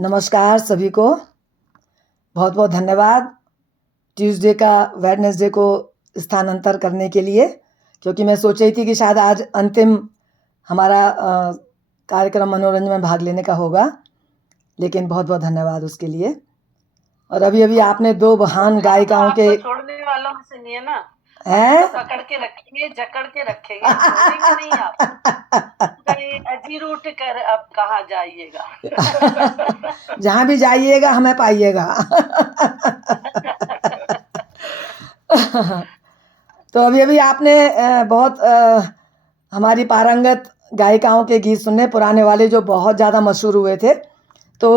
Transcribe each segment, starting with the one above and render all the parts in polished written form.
नमस्कार सभी को। बहुत बहुत धन्यवाद ट्यूसडे का वेडनेसडे को स्थानांतर करने के लिए, क्योंकि मैं सोच रही थी कि शायद आज अंतिम हमारा कार्यक्रम मनोरंजन में भाग लेने का होगा, लेकिन बहुत बहुत धन्यवाद उसके लिए। और अभी अभी आपने दो महान गायिकाओं के छोड़ने वालों में से नहीं है ना, हैं पकड़ के रखेंगे, जकड़ के रखेंगे, छोड़ेंगे नहीं आप। अजीर उठ कर अब कहाँ जाइएगा। जहाँ भी जाइएगा हमें पाइएगा। तो अभी अभी आपने बहुत हमारी पारंगत गायिकाओं के गीत सुनने, पुराने वाले जो बहुत ज़्यादा मशहूर हुए थे। तो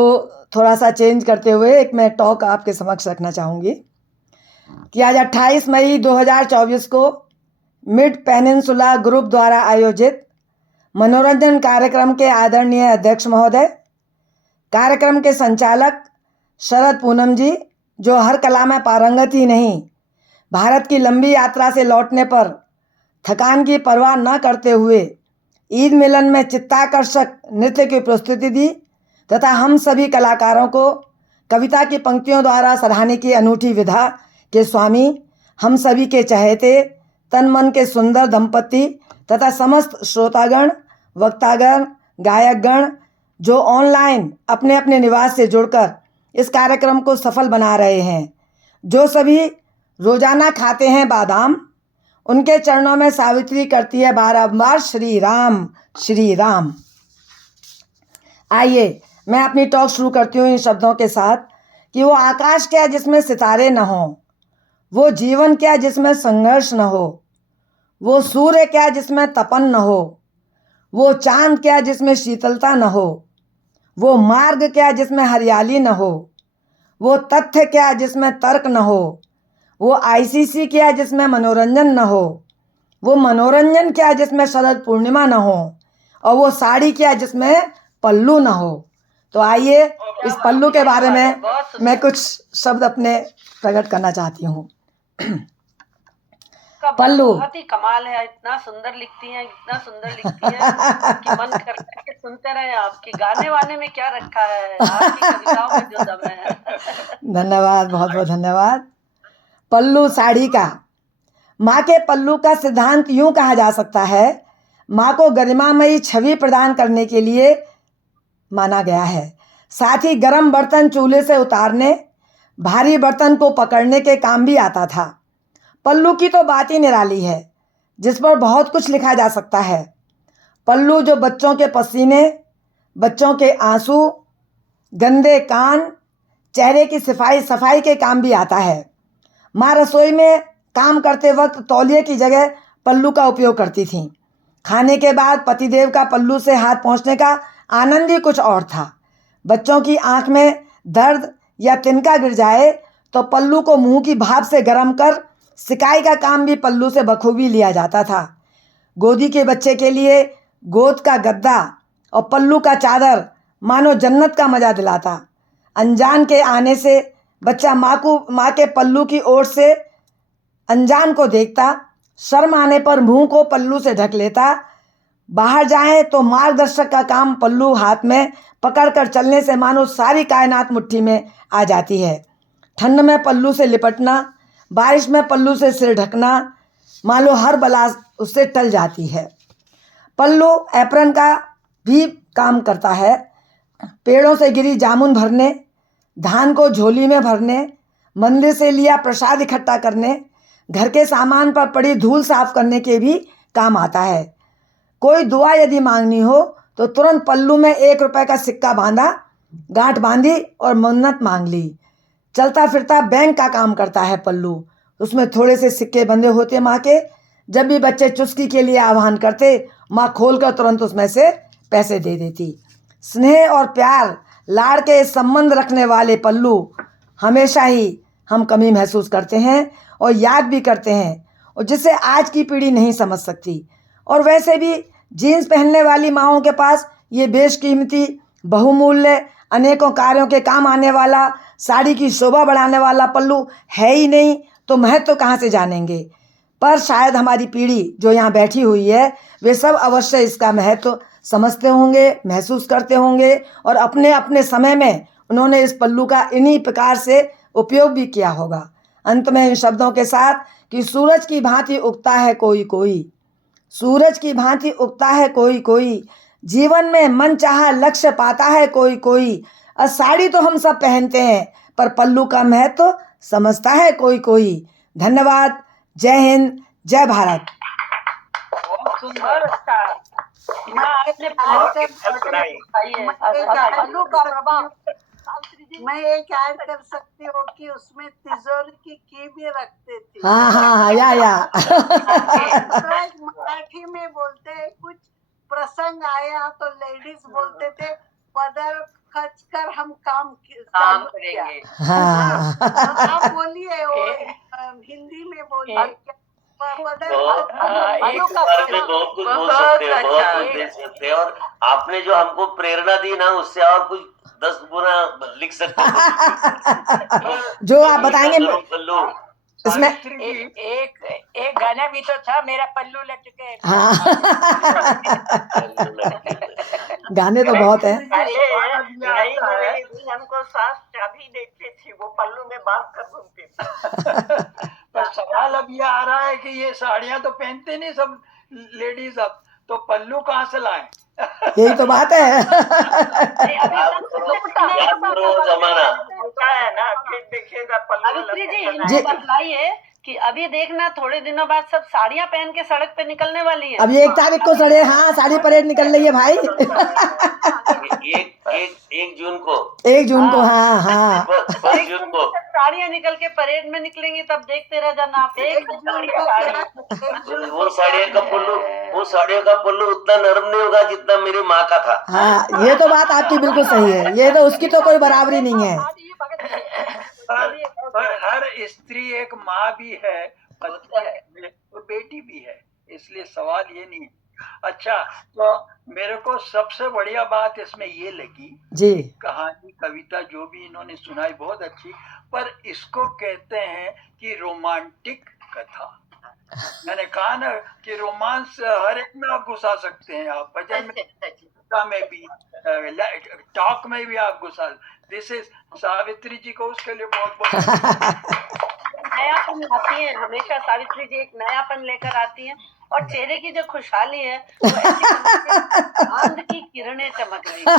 थोड़ा सा चेंज करते हुए एक मैं टॉक आपके समक्ष रखना चाहूँगी कि आज 28 मई 2024 को मिड पेनिनसुला ग्रुप द्वारा आयोजित मनोरंजन कार्यक्रम के आदरणीय अध्यक्ष महोदय, कार्यक्रम के संचालक शरद पूनम जी, जो हर कला में पारंगत ही नहीं, भारत की लंबी यात्रा से लौटने पर थकान की परवाह न करते हुए ईद मिलन में चित्ताकर्षक नृत्य की प्रस्तुति दी तथा हम सभी कलाकारों को कविता की पंक्तियों द्वारा सराहने की अनूठी विधा के स्वामी, हम सभी के चहेते तन मन के सुंदर दंपति तथा समस्त श्रोतागण, वक्तागण, गायकगण जो ऑनलाइन अपने अपने निवास से जुड़कर इस कार्यक्रम को सफल बना रहे हैं, जो सभी रोजाना खाते हैं बादाम, उनके चरणों में सावित्री करती है बारंबार श्री राम श्री राम। आइए मैं अपनी टॉक शुरू करती हूँ इन शब्दों के साथ कि वो आकाश क्या जिसमें सितारे न हो, वो जीवन क्या जिसमें संघर्ष न हो, वो सूर्य क्या जिसमें तपन न हो, वो चांद क्या जिसमें शीतलता न हो, वो मार्ग क्या जिसमें हरियाली न हो, वो तथ्य क्या जिसमें तर्क न हो, वो आईसीसी क्या जिसमें मनोरंजन न हो, वो मनोरंजन क्या जिसमें शरद पूर्णिमा न हो, और वो साड़ी क्या जिसमें पल्लू न हो। तो आइए इस पल्लू के बारे में मैं कुछ शब्द अपने प्रकट करना चाहती हूँ। पल्लू बहुत ही कमाल है, इतना सुंदर लिखती हैं, इतना सुंदर लिखती है कि मन करता है कि सुनते रहे। आपके गाने वाने में क्या रखा है, आपकी कविताओं में जो दम है। धन्यवाद, बहुत बहुत धन्यवाद। पल्लू साड़ी का, माँ के पल्लू का सिद्धांत यूं कहा जा सकता है, माँ को गरिमामयी छवि प्रदान करने के लिए माना गया है। साथ ही गर्म बर्तन चूल्हे से उतारने, भारी बर्तन को पकड़ने के काम भी आता था। पल्लू की तो बात ही निराली है, जिस पर बहुत कुछ लिखा जा सकता है। पल्लू जो बच्चों के पसीने, बच्चों के आंसू, गंदे कान, चेहरे की सफाई के काम भी आता है। माँ रसोई में काम करते वक्त तौलिए की जगह पल्लू का उपयोग करती थीं। खाने के बाद पतिदेव का पल्लू से हाथ पोंछने का आनंद ही कुछ और था। बच्चों की आंख में दर्द या तिनका गिर जाए तो पल्लू को मुंह की भाप से गर्म कर सिकाई का काम भी पल्लू से बखूबी लिया जाता था। गोदी के बच्चे के लिए गोद का गद्दा और पल्लू का चादर मानो जन्नत का मजा दिलाता। अनजान के आने से बच्चा माँ के पल्लू की ओर से अनजान को देखता, शर्म आने पर मुंह को पल्लू से ढक लेता। बाहर जाए तो मार्गदर्शक का काम पल्लू हाथ में पकड़कर चलने से मानो सारी कायनात मुट्ठी में आ जाती है। ठंड में पल्लू से लिपटना, बारिश में पल्लू से सिर ढकना, मानो हर बला उससे टल जाती है। पल्लू एप्रन का भी काम करता है। पेड़ों से गिरी जामुन भरने, धान को झोली में भरने, मंदिर से लिया प्रसाद इकट्ठा करने, घर के सामान पर पड़ी धूल साफ करने के भी काम आता है। कोई दुआ यदि मांगनी हो तो तुरंत पल्लू में 1 रुपए का सिक्का बांधा, गांठ बांधी और मन्नत मांग ली। चलता फिरता बैंक का काम करता है पल्लू। उसमें थोड़े से सिक्के बंधे होते माँ के। जब भी बच्चे चुस्की के लिए आह्वान करते, माँ खोलकर तुरंत उसमें से पैसे दे देती। स्नेह और प्यार, लाड़ के संबंध रखने वाले पल्लू हमेशा ही हम कमी महसूस करते हैं और याद भी करते हैं, और जिसे आज की पीढ़ी नहीं समझ सकती। और वैसे भी जीन्स पहनने वाली माँओं के पास ये बेशकीमती, बहुमूल्य, अनेकों कार्यों के काम आने वाला, साड़ी की शोभा बढ़ाने वाला पल्लू है ही नहीं, तो महत्व कहाँ से जानेंगे। पर शायद हमारी पीढ़ी जो यहाँ बैठी हुई है, वे सब अवश्य इसका महत्व समझते होंगे, महसूस करते होंगे और अपने अपने समय में उन्होंने इस पल्लू का इन्हीं प्रकार से उपयोग भी किया होगा। अंत में इन शब्दों के साथ कि सूरज की भांति उगता है कोई कोई, सूरज की भांति उगता है कोई कोई, जीवन में मन चाहा लक्ष्य पाता है कोई कोई। और साड़ी तो हम सब पहनते हैं, पर पल्लू का महत्व समझता है कोई कोई। धन्यवाद। जय हिंद, जय भारत। बहुत सुंदर। माँ आपने पल्लू का प्रभाव मैं एक ऐड कर सकती हूँ कि उसमें तिजोरी की भी रखते थे। हाँ हाँ हाँ, या मराठी में बोलते हैं, कुछ प्रसंग आया तो लेडीज बोलते थे पदर खच कर हम काम चालू किया। हाँ आप बोलिए वो हिंदी में बोलिए पदर एक बार में बहुत कुछ बोल सकते हैं, बहुत कुछ दे सकते हैं। और आपने जो हमको प्रेरणा दी ना, उससे और कुछ 10 गुना लिख सकते हैं। जो आप बताएंगे पल्लू इसमें एक गाना भी तो था, मेरा पल्लू लटके। हाँ गाने तो बहुत हैं। हमको सास चाबी देते थे, वो पल्लू में बांध कर घूमते थे। पर सवाल अब ये आ रहा है कि ये साड़ियां तो पहनते नहीं सब लेडीज, अब तो पल्लू कहाँ से लाएं? यही तो बात है। जमाना है ना, फिर देखिएगा पल्लू जी बतलाइए कि अभी देखना थोड़े दिनों बाद सब साड़ियां पहन के सड़क पे निकलने वाली हैं। अभी 1 तारीख को साड़ी परेड निकल रही है भाई। एक जून को 1 जून को। हाँ हाँ 1 जून को साड़ियां निकल के परेड में निकलेंगी, तब देखते रह जाना आप। वो साड़ियों का पल्लू उतना नरम नहीं होगा जितना मेरी माँ का था। हाँ, ये तो बात आपकी बिल्कुल सही है। ये तो उसकी तो कोई बराबरी नहीं है। पर हर स्त्री एक माँ भी है, पत्नी है और बेटी भी है, इसलिए सवाल ये नहीं। अच्छा, तो मेरे को सबसे बढ़िया बात इसमें ये लगी जी, कहानी कविता जो भी इन्होंने सुनाई बहुत अच्छी, पर इसको कहते हैं कि रोमांटिक कथा। मैंने कहा ना कि रोमांस हर एक में आप घुसा सकते हैं, आप भजन में भी, टॉक में भी आप घुसा। दिस इज सावित्री जी को उसके लिए बहुत बहुत नयापन आती है, हमेशा सावित्री जी एक नयापन लेकर आती हैं, और चेहरे की जो खुशहाली है वो ऐसी चांद की किरणें चमक रही हैं।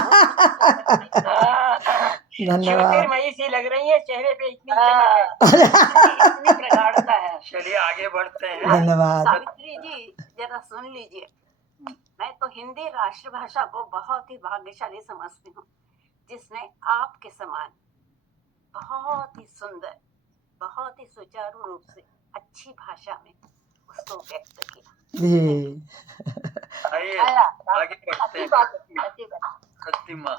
धन्यवाद। मई सी लग रही है, चेहरे पे इतनी चमक है, इतनी प्रगाढ़ता है। चलिए आगे बढ़ते हैं। धन्यवाद। सावित्री जी जरा सुन लीजिए, मैं तो हिंदी राष्ट्रभाषा को बहुत ही भाग्यशाली समझती हूँ, जिसने आपके समान बहुत ही सुंदर, बहुत ही सुचारू रूप से अच्छी भाषा में उसको व्यक्त किया। जी आइए आगे बढ़ते हैं। अच्छी बात है। सत्यमा